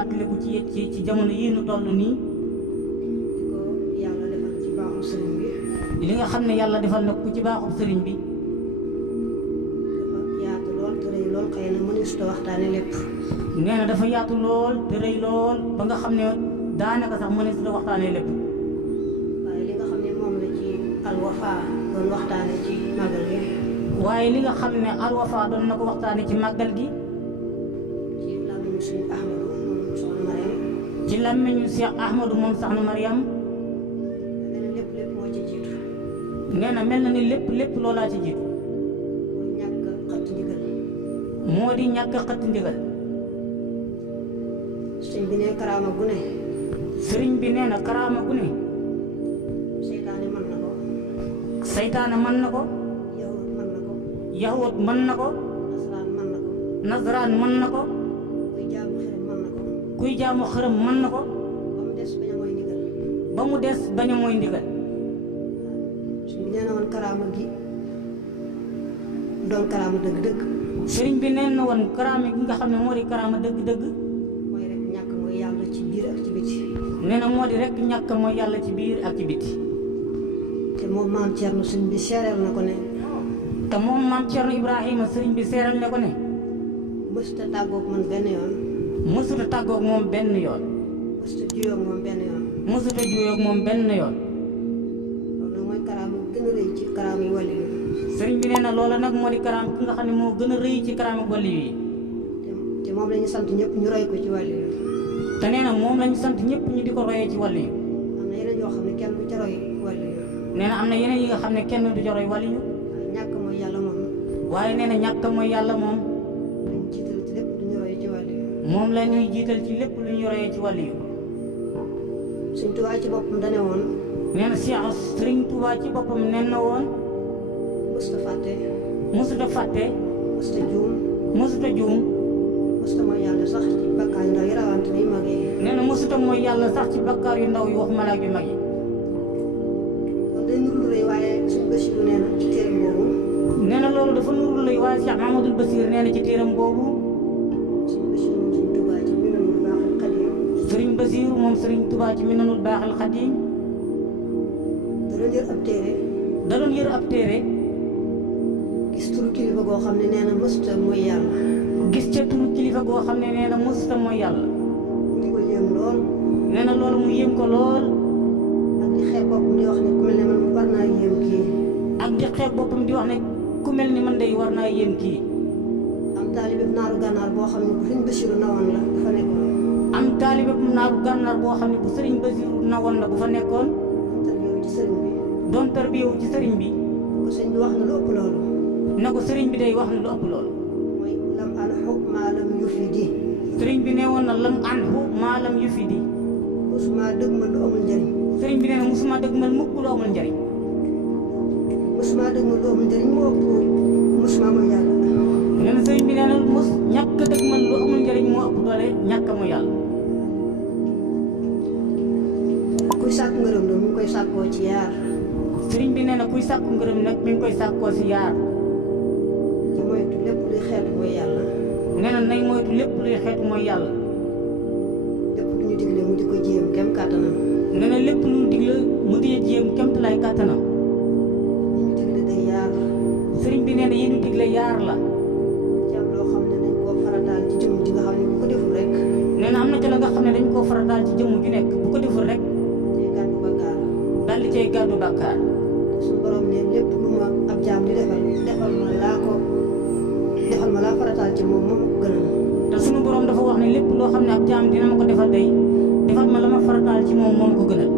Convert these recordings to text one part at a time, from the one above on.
fàttaliku ci jamono yii nu toll nii ko yàlla defal ci baaxu sëriñ bi li nga xam ne yàlla defal na ku ci baaxu sëriñ bi dafa yaatu lool te rëy lool xëy na mëneesut a waxtaane lépp nee na dafa yaatu lool te rëy lool ba nga xam ne daanaka sax mëneesut a waxtaanee lépp waaye li nga xam ne moom la ci alwafa doon waxtaane ci màggal gi waaye li nga xam ne alwafa doon na ko waxtaane ci màggal gi ci làmmiñu suñu Ahmadu moom soxna Mariam ci làmmiñu Cheikh Ahmadou moom soxna Mariam mel na lépp moo ci jiitu nee na mel na ni lépp loolaa ci jiitu mooy ñàkk xëtt ndigal moo di ñàkk xëtt ndigal sëñ bi ne karaama gu ne sëriñ bi nee na karaama gu ne seytaane mën na ko saytaane mën na ko yahut mën na ko yahut mën na ko nasaraan mën na ko nasaraan mën na ko kuy jaamu xërëm mën na ko kuy jaamu xërëm mën na ko ba mu des bañ a mooy ndigal ba mu des bañ a mooy ndigal sëñ bi nee na woon karaama gi doon karaama dëgg-dëgg sëriñ bi nee na woon karaama gi nga xam ne moo di karaama dëgg-dëgg mooy rek ñàkk mooy yàlla ci biir ak ci biti nee na moo di rek ñàkk mooy yàlla ci biir ak ci biti te moom maam Thierno sëñ bi seereel na ko ne te moom maam Thierno Ibrahima sëriñ bi seeral ne ko ne mësta tàggoog man benn yoon mësuta tàggoog moom benn yoon mësta juyoog moom benn yoon mësuta juyoog moom benn yoon loolu nag mooy karaama gën a rëy ci karaama yi wàlli yi sëriñ bi nee na loola nag moo di karaam ki nga xam ne moo gën a rëy ci karaama wàlli yi te moom la ñu sant ñëpp ñu roy ko ci wàlli yi te nee na moom lañu sant ñëpp ñu di ko royee ci wàlli yi am na yeneen yoo xam ne kenn du ca roy wàlli yi nee na am na yeneen yi nga xam ne kenn du ca roy wàlli yu waaye ñàkk mooy yàlla moom waaye nee na ñàkk mooy yàlla moom lañ jiital ci lépp du ñu roy ci wàlli yi moom la ñuy jiital ci lépp lu ñu royee ci wàlli yu Sëñ Tuubaa ci boppam dane woon nee na Cheikh Sëriñ Tuubaa ci boppam nen na woon mësta fàtte mësuta fàtte mësta juum mësuta juum mësta mooy yàlla sax ci bakkaar yu ndaw yi rawante ni mag yi nee na mësuta mooy yàlla sax ci bakkaar yu ndaw yi wax malaak yu mag yi loolu day nuru lu rëy waaye suñ Basiru nee na ci téeram boobu nee na loolu dafa nuru lay waaye Cheikh Mahamadul Basir nee na ci téeram boobu suñ Basiru moom suñ Tuubaa ci Minanul Baaxil Xadiim Sëriñ Basir moom Sëriñ Tuubaa ci Minanul Baaxil Xadiim da doon yër ab téere da doon yër ab téere gis turu kilifa goo xam ne nee na mësta mooy yàlla gis ca turu kilifa goo xam ne nee na mësuta mooy yàlla mu di ko yéem lool nee na loolu mu yéem ko lool ak di xeeb boppam di wax ne ku mel ne man war naa yéem kii ak di xeeb boppam di wax ne ku mel ni man day war naa yéem kii am taalibe naaru gànnaar boo xam ne bu suñ Basiru nawoon la bu fa nekkoon am taalibe bu naaru gànnaar boo xam ne bu Sëriñ Basiru nawoon la bu fa nekkoon interview ci sëriñ bi doon tarbiyewu ci sëriñ bi ko sëñ bi wax na lu ëpp loolu ne ko sëriñ bi day wax ne lu ëpp loolu mooy lam anhu maa lam yufidi sëriñ bi nee woon na lam anhu maalam yu fi di musuma dëgg ma lu amul njëriñ sëriñ bi nee na musuma dëgg mal mukk lu amul njariñ musuma dëgg ma lu amul njëriñ moo ëpp musuma mooy yàlla nee na sëriñ bi nee na mus ñàkk dëgg mal lu amul njariñ moo ëpp doole ñàkk mu yàlla kuy sàkk ngërëm la mu ngi koy sàkkoo ci yaar sëriñ bi nee na kuy sàkku ngërëm nag mi ngi koy sàkkoo si yaar ci moytu lépp luy xeetu mooy yàlla nee na nañ moytu lépp luy xeetu mooy yàlla lépp lu ñu digle mu di ko jéem kem kàttanam nee na lépp lu mu digle mu di jéem kemt lay kàttanam li ñu digle day yaar sëriñ bi nee na yi ñu digle yaar la ci am loo xam ne dañ koo farataal ci jëmm ji nga xam ne bu ko deful rek nee na am na ci la nga xam ne dañ koo farataal ci jëmm ju nekk bu ko deful rek day gàddu bakkaar daal di cay gàddu bàkkaar suñu borom ne lépp lu ma ab jaam di defal ma laa farataal ci moom moom ko gënal te sunu borom dafa wax ne lépp loo xam ne ab jaam dina ma ko defal day defal ma la ma farataal ci moom moom ko gënal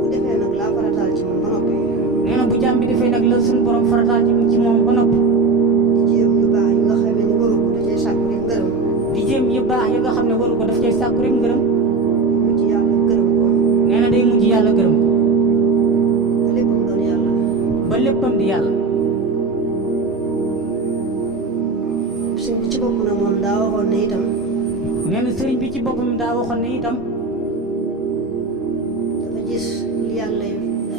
bu defee nag laa farataal ci moom ba noppi nee na bu jaam bi defee nag la sunu borom farataal ci moom ba noppi di jéem yu baax yi nga xam ne waru ko da cay sàkku rek ngërëm di jéem yu baax yi nga xam ne waru ko daf cay sàkku rek ngërëm mu ci yàlla gërëm ko nee na day mujj yàlla gërëm ko ba léppam doon yàlla ba léppam di yàlla sëñ bi ci bopp nag moom daa waxoon ne itam nee na sëriñ bi ci boppam daa waxoon ne itam dafa gis li yàlla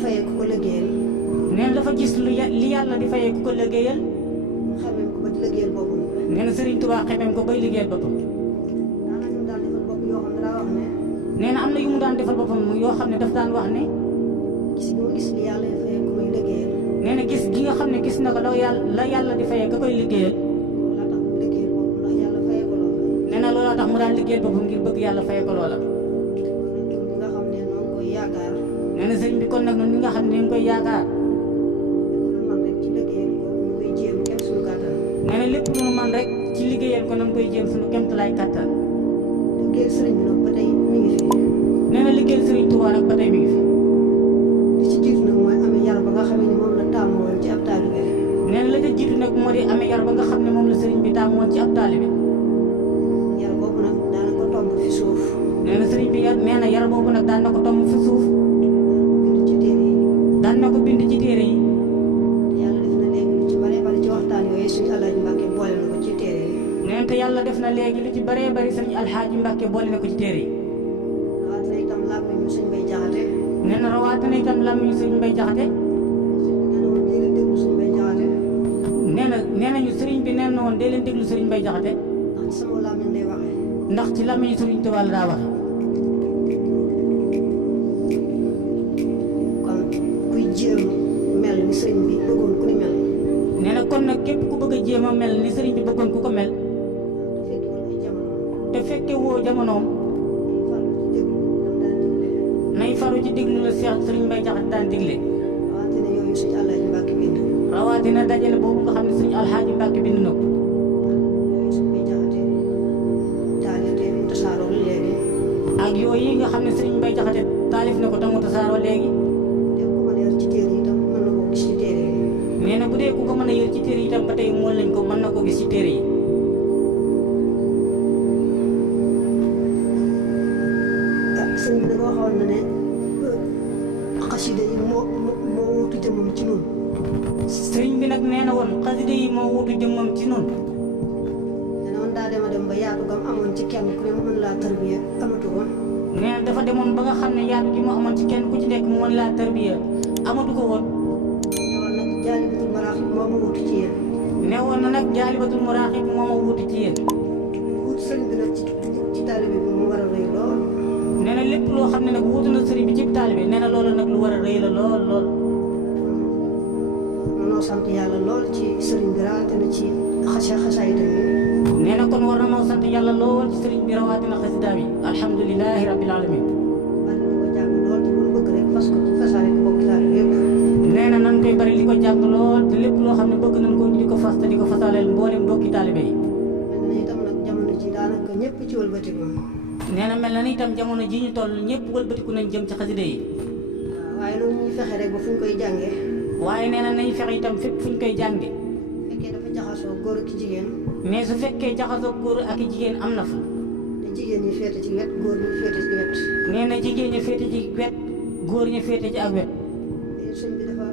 fayee ku ko liggéeyal nee na dafa gis li yàlla di fayee ku ko liggéeyal xamee ko ba di liggéeyal boppam nee na sëriñ Tuubaa xemeem ko bay liggéeyal boppam daanaka ñu daal defal nee na am na yu mu daan defal boppam yoo xam ne daf daan wax ne gis nga gis li yàlla fayee ku may liggéeyal. nee na gis gi nga xam ne gis na ko la yàlla di fayee ka koy liggéeyal. laa tax mu liggéeyal boppam ndax yàlla fayee ko loola. nee na looloo tax mu daan liggéeyal boppam ngir bëgg yàlla fayee ko loola. nga xam ne noonu koy yaakaar. nee na sëriñ bi kon nag noonu nga xam ne ñu koy yaakaar. man rek ci liggéeyal ko ñu koy jéem kenn suñu kàttan. nee na lépp lu mu man rek ci liggéeyal ko nañ koy jéem suñu kéemtalaay kàttan. liggéeyal sëriñ bi nag ba tey mi ngi fi. nee na liggéeyal sëriñ Tuubaa nag ba tey mi ngi fi. li ci jiitu nag mooy amee yar ba nga xam ne moom la taamu woon ci ab taalibe. nee na la ca jiitu nag moo di amee yar ba nga xam ne moom la sëriñ bi taamu woon ci ab taalibe. yar boobu nag daan ko tomb fi suuf. nee na sëriñ bi nee na yar boobu nag daan na ko tomb fi suuf. bind ci téere yi. daan na ko bind ci téere yi. yàlla def na léegi lu ci bare bari ci waxtaan yooyu suñu Alaaji Mbàkke boole na ko ci téere yi. nee na te yàlla def na léegi lu ci baree bari sëriñ Alxaaji Mbàkke boole na ko ci téere yi. rawatina itam làmmiñu sëñ Mbay Jaxate. nee na rawatina itam làmmiñu sëriñ Mbay Jaxate. nee nañu sëriñ bi nee na woon dee leen déglu sëriñ Mbay Jaxate. ndax ci sama làmmiñ lay waxee. ndax ci làmmiñu sëriñ Tuubaa la daa waxe. kon kuy jéem mel ni sëriñ bi bëggoon ku ni mel. nee na kon nag képp ku bëgg a jéem a mel ni sëriñ bi bëggoon ku ko mel. te fekke woo jamonoom. nay faru ci déglu la Seex sëriñ Mbay Jaxate daan digle. rawatina yooyu suñu Alaaji Mbàkke bind. rawatina dajale boobu nga xam ne sëriñ Alxaaji Mbàkke bind na ko. yooyu suñu Mbay Jaxate taalif te mu tasaaroo léegi. ak yooyu nga xam ne sëriñ Mbay Jaxate taalif na ko te mu tasaaroo léegi. te ku mën a yor ci téere yi itam mën na koo gis ci téere yi. nee na bu dee ku ko mën a yor ci téere yi itam ba tey mool lañ ko mën na ko gis ci téere yi. sëriñ bi nag waxoon na ne xasida yi moo wutu jëmmam ci nun. sëriñ bi nag nee na woon xasida yi moo wutu jëmmam ci nun. nee na woon daa dem a dem ba yaatu gam amoon ci kenn ku ne mu mën laa tarbiya amatu woon. nee na dafa demoon ba nga xam ne yaatu gi mu amoon ci kenn ku ci nekk mu mën laa tarbiya amatu ko woon. ne woon nag jaalibatul maraaxib moo ma wutu ci yéen. ne woon na nag jaalibatul maraaxib moo ma wutu ci yéen. wut sëriñ bi nag ci taalibe bi mu war a rëy lool. nee na lépp loo xam ne nag wutu na sëriñ bi ci taalibe nee na loolu nag lu war a rëy la lool lool. noo sant yàlla lool ci sëriñ bi rawatina ci xasaayid yi. nee na kon war na noo sant yàlla lool ci sëriñ bi rawatina xasidaam yi alhamdulilahi rabbil alamin. bari na ko jàng lool te lu bëgg rek fas ko ci fasaale ko bokk taalibe yëpp. nee na nan koy bari li ko jàng lool te lépp loo xam ne bëgg nañ ko ñu di ko fas te di ko fasaaleel mboolem mbokki taalibe yi. mel na itam nag jamono ji daanaka ñëpp ci wëlbatiku. nee na mel na ni itam jamono ji ñu toll ñëpp wëlbatiku nañ jëm ci xasida yi. waaw waaye loolu ñuy fexe rek ba fu ñu koy jàngee. waaye nee na nañ fexe itam fépp fu ñu koy jànge. fekkee dafa jaxasoo góor ak jigéen. mais su fekkee jaxasoo góor ak jigéen am na fa. te jigéen ñi féete ci wet góor ñi féete ci wet. nee na jigéen ñi féete ci wet góor ñi féete ci ak wet. te sëñ bi dafa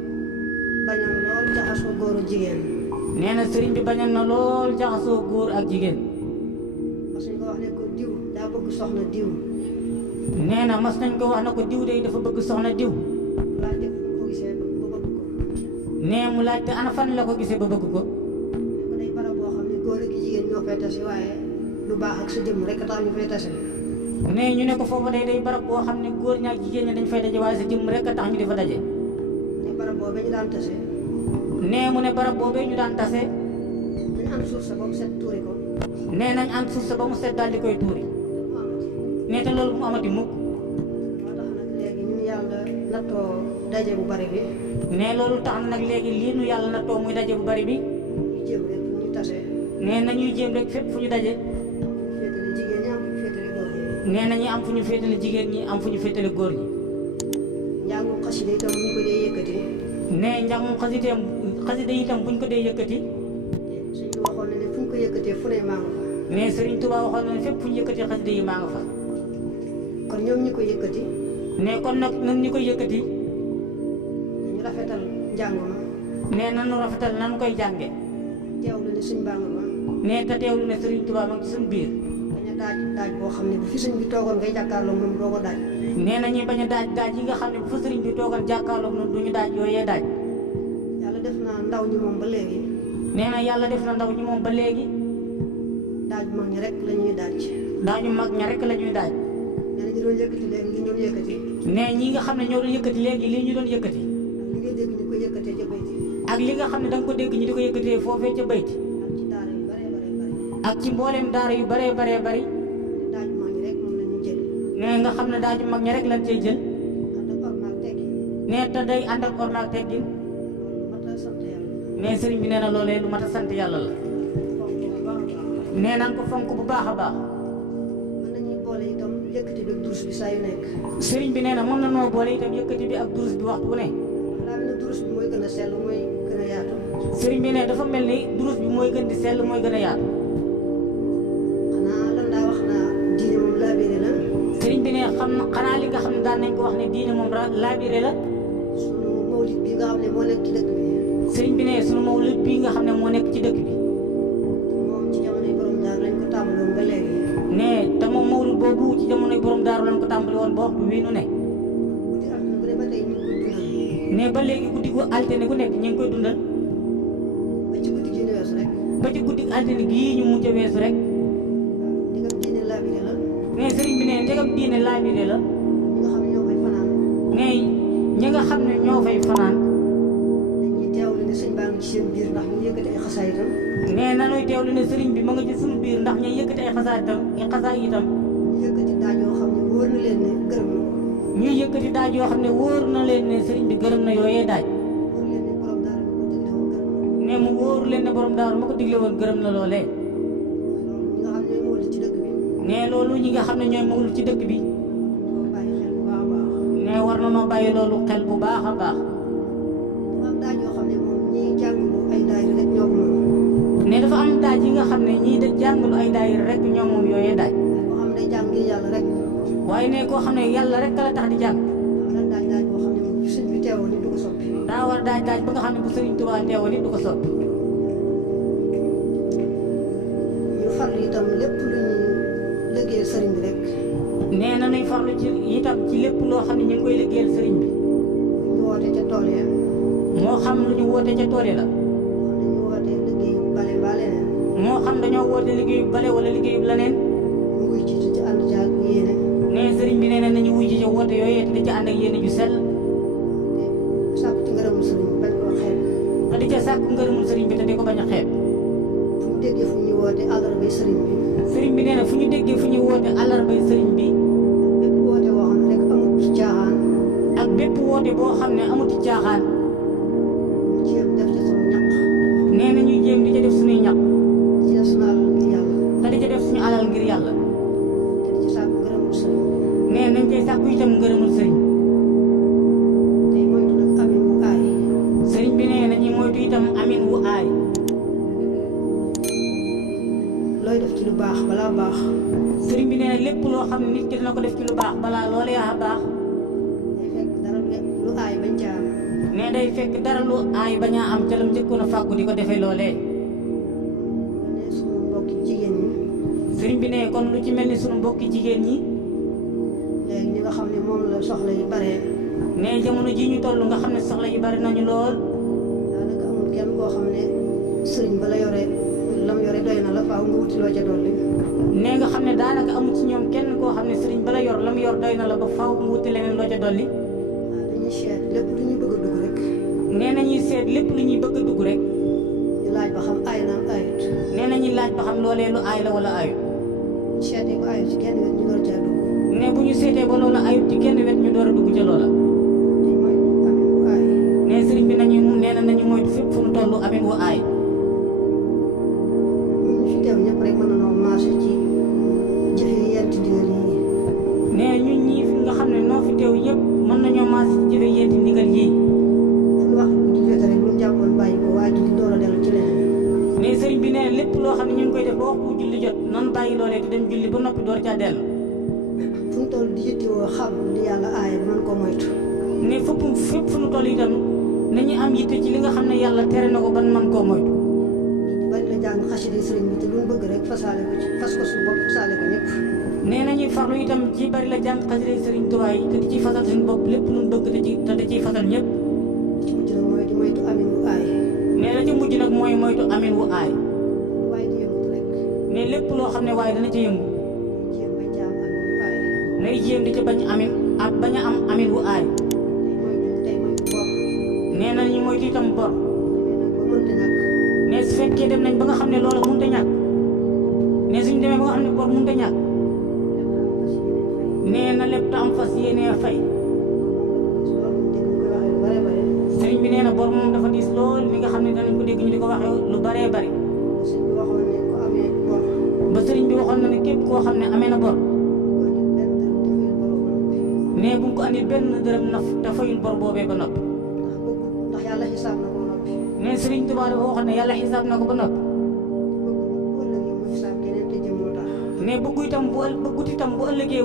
bañoon lool jaxasoo góor ak jigéen. nee na sëriñ bi bañoon na lool jaxasoo góor ak jigéen. parce que ko wax ne ko diw daa bëgg soxna diw. nee na mas nañ ko wax na ko diw de dafa bëgg soxna diw. laajte fu mu ko gisee ba bëgg ko. nee mu laajte ana fan la ko gisee ba bëgg ko. ne ko day barab boo xam ne góor ak jigéen ñoo fay tase waaye lu baax ak sa jëmm rek tax ñu fay tase. nee ñu ne ko foofa day barab boo xam ne góor ñaak jigéen ñi dañ fay daje waaye sa jëmm rek a tax ñu di fa daje. ne barab boobee ñu daan tase. nee mu ne barab boobee ñu daan tase. dañ am suuf sa ba mu set tuuri ko. nee nañ am suuf sa ba mu set daal di koy tuuri. mu amati. nee te loolu mu amati mukk. moo tax nag léegi ñun yàlla nattoo daje bu bari bi. nee loolu tax na nag léegi lii nu yàlla nattoo muy daje bu bari bi. ñu jéem rek fu ñu tase. nee nañuy jéem rek fépp fu ñu daje. féetale jigéen ñi am féetale góor ñi. nee nañu am fu ñu féetale jigéen ñi am fu ñu féetale góor ñi. njàngum xasida itam bu ñu ko dee yëkkati. nee njàngum xasida itam buñ ko dee yëkkati. suñ ko waxoon ne fu ñu ko yëkkatee fu ne maa nga fa. nee Sëriñ Tuubaa waxoon na ne fépp fu ñu yëkkatee xasida yi maa nga fa. kon ñoom ñi ko yëkkati. nee kon nag nan ñu koy yëkkati. ñu rafetal njàng ma. nee nanu rafetal nan koy jànge. teewlu ne suñ bàng ma. nee te teewlu ne Sëriñ Tuubaa ma ngi ci suñ biir. bañ a daaj boo xam ne bu fi sëñ bi toogoon ngay jàkkaarloo moom doo ko daaj. nee na ñuy bañ a daaj yi nga xam ne bu fa sëriñ bi toogoon jàkkaarloog noonu du ñu daaj yooyee daaj. yàlla def na ndaw ñi moom ba léegi. nee na yàlla def na ndaw ñi moom ba léegi. daaj mag ñi rek la ñuy daaj. daañu mag ña rek la ñuy daaj. nee nañ ñu doon yëkkati léegi li ñu doon yëkkati. ne ñi nga xam ne ñoo doon yëkkati léegi li ñu doon yëkkati. li ngay dégg ñu ko yëkkatee ca bayti. ak li nga xam ne da nga ko dégg ñu di ko yëkkatee foofee ca bayti. ak ci daara yu ak ci mbooleem daara bare bare bare. yu baree baree bari. daaju mag ñi rek moom la ñu jël. ne nga xam ne daaju mag ña rek lañ cay jël. ànd ak ormaak tekki. ne te day ànd ak ormaak teggin. loolu mat a sant yàlla. ne sëriñ bi nee na loolee lu mat a sant yàlla la. fonk bu baax a baax. nee nañ ko fonk bu baax a baax. mën nañuy boole itam yëkkati bi durus bi saa yu nekk. sëriñ bi nee na mën na noo boole itam yëkkati bi ak durus bi waxtu bu ne. daa mel ne durus bi mooy gën a sell mooy gën a yaatu. sëriñ bi ne dafa mel ni durus bi mooy gën di sell mooy gën a yaatu. xanaa lan daa wax naa diine moom laabire la. sëriñ bi ne xam na xanaa li nga xam ne daan nañ ko wax ne diine moom laabire la. sunu mawlid bi nga xam ne moo nekk ci dëkk bi. sëriñ bi ne sunu mawlid bii nga xam ne moo nekk ci dëkk bi. moom ci jamonoy borom daar lañ ko tàmbaloon ba léegi. ne te moom mawlid boobu ci jamonoy borom daaru lañ ko tàmbali woon ba waxtu wi nu ne. guddi am na bu ne ba tey ñu ngi koy dundal. ne ba léegi guddi gu altine gu nekk ñu ngi koy dundal. ba ci guddi gi ñu weesu rek. ba ci guddi altine gii ñu mujj a weesu rek. ndigam diine laabire la. ne sëriñ bi ne ndegam diine laabire la. ñi nga xam ne ne ñi nga xam ne ñoo fay fanaan. ñoo fay fanaan. dañuy teewlu ne sëñ baa ngi ci seen biir ndax ñu yëkkati ay xasaay itam. ne nanuy teewlu ne sëriñ bi ma nga ci suñu biir ndax ñuy yëkkati ay xasaay itam. ñu yëkkati daaj yoo xam ne wóor na leen ne gërëm na ko. ñuy yëkkati daaj yoo xam ne wóor na leen ne sëriñ bi gërëm na yooyee daaj. wóor leen ne borom daara ma ko digle woon gërëm na ko. ne mu wóoru leen ne borom daaru ma ko digle woon gërëm na loolee. loolu ñi nga xam ne ñooy mawlid ci dëkk ne loolu ñi nga xam ne ñooy mawlud ci dëkk bi. ñoo bàyyi xel bu baax a baax. ne war na noo bàyyi loolu xel bu baax a baax. dafa am daaj yoo xam ne moom ñiy jàngulu ay daayira rek ñoo ko moom. ne dafa am daaj yi nga xam ne ñii da jàngalu ay daayira rek ñoom moom yooyee daaj. koo xam ne day jàng ngir yàlla rek. waaye ne koo xam ne yàlla rek la tax di jàng. dafa daaj daaj boo xam ne moom bu sëñ bi teewoon ni du ko soppi. daa war daaj ba nga xam ne bu sëriñ Tuubaa teewoon it du ko soppi. ñu farlu itam lépp lu ñuy liggéeyal sëriñ bi rek. nee na nuy farlu ci itam ci lépp loo xam ne ñu ngi koy liggéeyal sëriñ bi. ñu woote ca tool ya. moo xam lu ñu woote ca tool yi la. ñu woote liggéeyu bale mbaa leneen. moo xam dañoo woote liggéeyu bale wala liggéeyu leneen. ñu ngi ci ànd ca ak yéene. nee sëriñ bi nee na nañu wuy ci ca woote yooyee te di ca ànd ak yéene ju sell. te sàkku ci ngërëmul sëriñ bi bañ koo xeeb. te di ca sàkku ngërëmul sëriñ bi te di ko bañ a xeeb. fu ñu déggee fu ñuy woote àllarbay sëriñ bi. sëriñ bi nee na fu ñu déggee fu ñuy woote àllarbay sëriñ bi. bépp woote boo xam ne rek amul ci caaxaan. ak bépp woote boo xam ne amut ci caaxaan. ñu jéem def ci sama ñaq. nee na ñuy jéem di ca def suñuy ñaq. di ci def suñu alal ngir yàlla. te di ca def suñu alal ngir yàlla. te di ci sàkku ngërëmul sëriñ bi. nee nañ cay sàkku itam ngërëmul sëriñ. te moytu nag amin bu aay. sëriñ bi nee na ñuy moytu itam amin wu aay. looy def ci lu baax balaa baax. sëriñ bi nee na lépp loo xam ne nit ki dina ko def ci lu baax balaa loolu yaa baax. day fekk dara lu aay bañ ca am. ne day fekk dara lu aay bañ a am ca lam njëkkoon a fàggu di ko defee loolee. ne suñu mbokki jigéen ñi. sëriñ bi ne kon lu ci mel ni sunu mbokki jigéen ñi. léegi ñi nga xam ne moom la soxla yi bare. ne jamono ji ñu toll nga xam ne soxla yi bari nañu lool. daanaka amul kenn koo xam ne sëriñ ba la yore lam yore doy na la faaw nga wuti loo ca dolli. ne nga xam ne daanaka amul ci ñoom kenn koo xam ne sëriñ ba la yor lam yor doy na la ba faaw mu wuti leneen loo ca dolli. waaw dañuy seet lépp lu ñuy bëgg a dugg rek. nee nañuy seet lépp lu ñuy bëgg a dugg rek. ñu laaj ba xam aay na am aayut. nee nañuy laaj ba xam loolee lu aay la wala aayut. seetee bu aayut ci kenn wet ñu door caa dugg. ne bu ñu seetee ba loola ayut ci kenn wet ñu door a dugg ca loola. te mooy amin bu aay. ne sëriñ bi nañu nee na nañu moytu fépp fu mu toll amin wu aay. ñun ñu fi teew ñëpp rek mën na noo marché ci jëfe yenti digal yi. ne ñun ñii fi nga xam ne noo fi teew yëpp mën nañoo maas jëfe yéenti ndigal yii. fu ñu wax bu jotee rek lu ñu jàppoon bàyyi ko waa ji di door a dellu ci leneen. ne sëriñ bi nee lépp loo xam ne ñu ngi koy def ba waxtu julli jot nan bàyyi loolee te dem julli ba noppi door caa dellu. fu ñu toll di yittewoo xam li yàlla aaye mën ko moytu. ne fépp fu ñu toll itam nañu am yitte ci li nga xam ne yàlla tere na ko ban man koo moytu. bari la jàng xasida sëriñ bi te lu mu bëgg rek fasaale ko ci fas ko suñu bopp fasaale ko ñëpp. nee nañuy farlu itam ci bari la jàng xasida sëriñ Tuubaa yi te di ciy fasal suñu bopp lépp lu ñu bëgg te da ciy fasal ñëpp. ci mujj nag mooy di moytu amin bu aay. nee la ci mujj nag mooy moytu amin wu aay. waaye di yëngut rek. ne lépp loo xam ne waaye dana ca yëngu. jéem bañ ca am amin bu aay. nay jéem di ca bañ amin ak bañ a am amin wu aay. tey mooy bor. nee na ñu moytu itam bor. ba mënta ñàkk. ne su fekkee dem nañ ba nga xam ne loola mënut a ñàkk. ne suñ demee ba nga xam ne bor mënut a ñàkk. nee na lépp te am fas yéenee fay. sëriñ bi nee na bor moom dafa diis lool li nga xam ne danañ ko dégg ñu di ko waxee lu baree bari. ba sëriñ bi waxoon na ne képp koo xam ne amee na bor. nee bu mu ko andil benn dërëm naf te fayul bor boobee ba noppi. ndax yàlla xisaab na ko ba noppi. nee sëriñ Tuubaa dafa waxoon ne yàlla xisaab na ko ba noppi. ne bëggut itam bu ëllëgee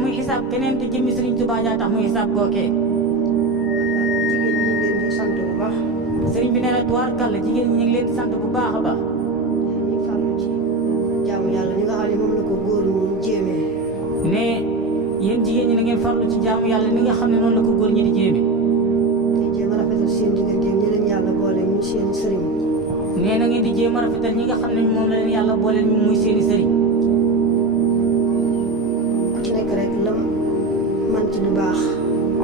muy xisaab keneen te jëmmi sëriñ Tuubaa jaa tax muy xisaab gookee. sëriñ bi nee na tubaarkàlla jigéen ñi ñu ngi leen di sant bu baax a baax. ñu farlu ci jaamu yàlla ñi nga xam ne moom la ko góor ñi jéemee. ne yéen jigéen ñi na ngeen farlu ci jaamu yàlla ni nga xam ne noonu la ko góor ñi di jéeme. te jéem a rafetal seen diggante ñi leen yàlla boole ñu seen sëriñ. nee na ngeen di jéem a rafetal ñi nga xam ne moom la leen yàlla boole ñu muy seeni sëriñ. ku ci nekk rek lam man ci lu baax.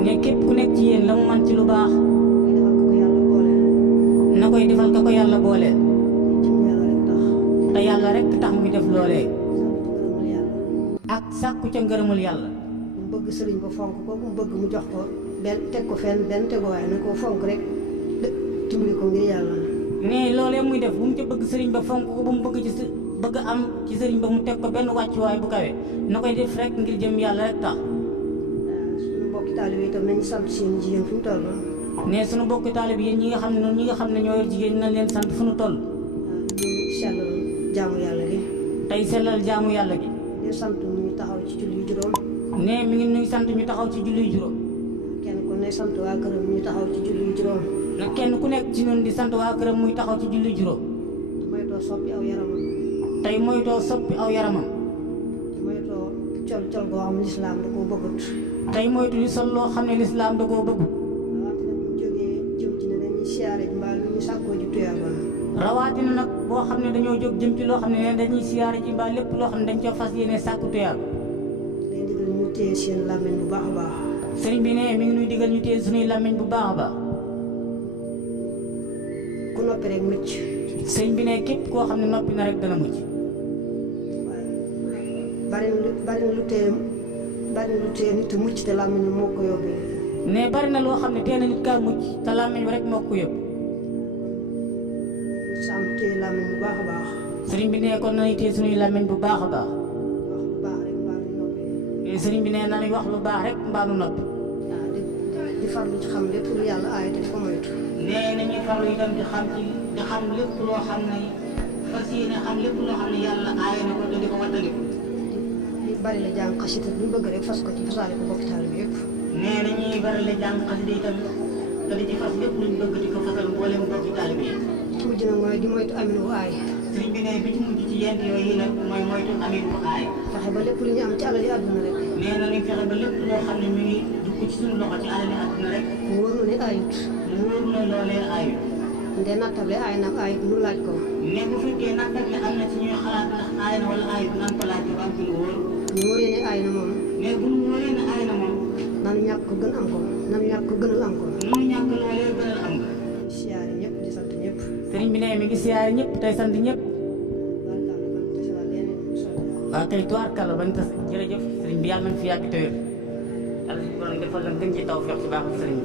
ne képp ku nekk ci yéen la mu man ci lu baax. na koy defal ka ko yàlla booleel. te yàlla rek tax muy def loolee. ak sàkku ca ngërëmul yàlla. mu bëgg sëriñ ba fonk ko mu bëgg mu jox ko benn teg ko fenn benn teguwaay na ko fonk rek dimbali ko ngir yàlla. ne loolee muy def bu mu ca bëgg sëriñ ba fonk ko bu mu bëgg bëgg am ci sëriñ ba mu teg ko benn wàccuwaay bu kawe na koy def rek ngir jëm yàlla rek tax. suñu mbokki taalibe itam nañu sant seen jigéen fu mu toll. ne suñu bokki taalib yéen ñi nga xam ne noonu ñi nga xam ne ñoo yor jigéen nañ leen sant fu nu toll. di sellal jaamu yàlla gi. tey sellal jaamu yàlla gi. di sant ñu taxaw ci julli juróom. ne mi ngi nuy sant ñu taxaw ci julli juróom. kenn ku ne sant waa këram ñu taxaw ci julli juróom. na kenn ku nekk ci noonu di sant waa këram muy taxaw ci julli juróom. moytoo soppi aw yaramam. tey moytoo soppi aw yaramam. moytoo col col goo xam lislaam da koo bëggut. tey moytu di sol loo xam ne lislaam da koo bëggut. rawatina nag boo xam ne dañoo jóg jëm ci loo xam ne dañuy siyaare ji mbaa lépp loo xam ne dañ ca fas yéene sàkku tuyaab. leen digal ñu téye seen làmmiñ bu baax a baax. sëriñ bi ne mi ngi nuy digal ñu téye suñuy làmmiñ bu baax a baax. ku noppi rek mucc. sëriñ bi ne képp koo xam ne noppi na rek dana mucc. bari na lu téye nit mucc te làmmiñ moo ko yóbbee. ne bari na loo xam ne tee na nit kaa mucc te làmmiñ rek moo ko yóbbu. sàmm téye làmmiñ bu baax a baax. sëriñ bi ne kon nañu téye suñuy làmmiñ bu baax a baax. wax lu baax rek mbaa nu noppi. sëriñ bi ne nañuy wax lu baax rek mbaa nu noppi. waaw di farlu ci xam lépp lu yàlla aay te di ko moytu. nee nañuy farlu itam di xam lépp loo xam ne fas yéene xam lépp loo xam ne yàlla aaye na ko te di ko wattandiku. di bari la jàng xasida lu bëgg rek fas ko ci fasaale ko bokki taalibe yëpp. nee na ñuy bari la jàng xasida itam te di ci fas lépp luñ bëgg di ko fasal mboolem bokki taalibe yi. ci mujj nag mooy di moytu amin wu aay. sëriñ bi ne bi ci mujj ci yent yooyu nag mooy moytu amin wu aay. fexe ba lépp lu ñu am ci alal yi àdduna rek. nee na ñu fexe ba lépp loo xam ne mi ngi dugg ci suñu loxo ci alal yi àdduna rek. mu wóor na ne aayut. mu wóor na loolee aayut. nde nattable aay na aayut lu laaj ko. ne bu fekkee nattable am na ci ñuy xalaat ndax aay na wala aayut nan ko laaj ba am ci lu wóor. ñu wóoree ne aay na moom. mais bu ñu wóoree ne aay na moom. nanu ñàkk ko gën am ko. nanu ñàkk ko gënal am ko. nanu ñàkk loolee gënal am nga. siyaare ñëpp di sant ñëpp. sëriñ bi ne mi ngi siyaare ñëpp tey sant ñëpp. waaw kay tubaarkàlla bañ tas jërëjëf sëriñ bi yàlla nañ fi yàgg te wér yàlla si borom defal la gën ci taw feex ci baax sëriñ bi